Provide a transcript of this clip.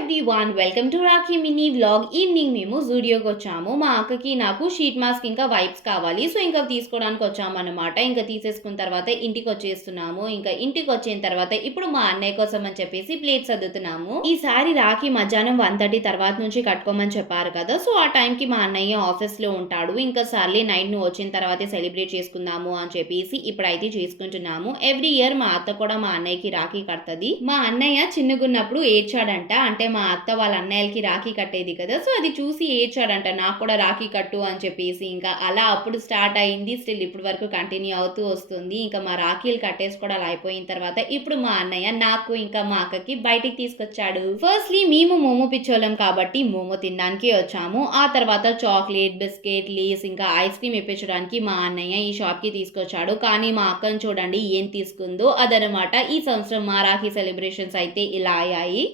Everyone welcome to Rakhi mini vlog. Evening మేము జూడియోకి వచ్చాము. మా అక్కకి నాకు షీట్ మాస్క్ ఇంకా వైప్స్ కావాలి. సో ఇంకా తీసుకోవడానికి వచ్చాము అనమాట. ఇంకా తీసేసుకున్న తర్వాత ఇంటికి వచ్చేస్తున్నాము. ఇంకా ఇంటికి వచ్చిన తర్వాత ఇప్పుడు మా అన్నయ్య కోసం అని చెప్పేసి ప్లేట్ సర్దుతున్నాము. ఈసారి రాఖీ మధ్యాహ్నం 1:30 తర్వాత నుంచి కట్టుకోమని చెప్పారు కదా. సో ఆ టైంకి మా అన్నయ్య ఆఫీస్ లో ఉంటాడు. ఇంకా సర్లే నైట్ నువ్వు వచ్చిన తర్వాతే సెలబ్రేట్ చేసుకుందాము అని చెప్పేసి ఇప్పుడైతే చేసుకుంటున్నాము. ఎవ్రీ ఇయర్ మా అత్త కూడా మా అన్నయ్యకి రాఖీ కడుతుంది. మా అన్నయ్య చిన్నగున్నప్పుడు ఏడ్చాడంట. అంటే మా అత్త వాళ్ళ అన్నయ్యలకి రాఖీ కట్టేది కదా. సో అది చూసి ఏడ్చాడంట, నాకు కూడా రాఖీ కట్టు అని చెప్పేసి. ఇంకా అలా అప్పుడు స్టార్ట్ అయింది. స్టిల్ ఇప్పుడు వరకు కంటిన్యూ అవుతూ వస్తుంది. ఇంకా మా రాఖీలు కట్టేసుకోవడాలు అయిపోయిన తర్వాత ఇప్పుడు మా అన్నయ్య నాకు ఇంకా మా అక్కకి బయటికి తీసుకొచ్చాడు. ఫస్ట్లీ మేము మోమో పిచ్చోళ్ళం కాబట్టి మోమో తినడానికి వచ్చాము. ఆ తర్వాత చాక్లెట్, బిస్కెట్, లేస్ ఇంకా ఐస్ క్రీమ్ ఇప్పించడానికి మా అన్నయ్య ఈ షాప్ కి తీసుకొచ్చాడు. కానీ మా అక్కను చూడండి ఏం తీసుకుందో అదనమాట. ఈ సంవత్సరం మా రాఖీ సెలబ్రేషన్స్ అయితే ఇలా అయ్యాయి.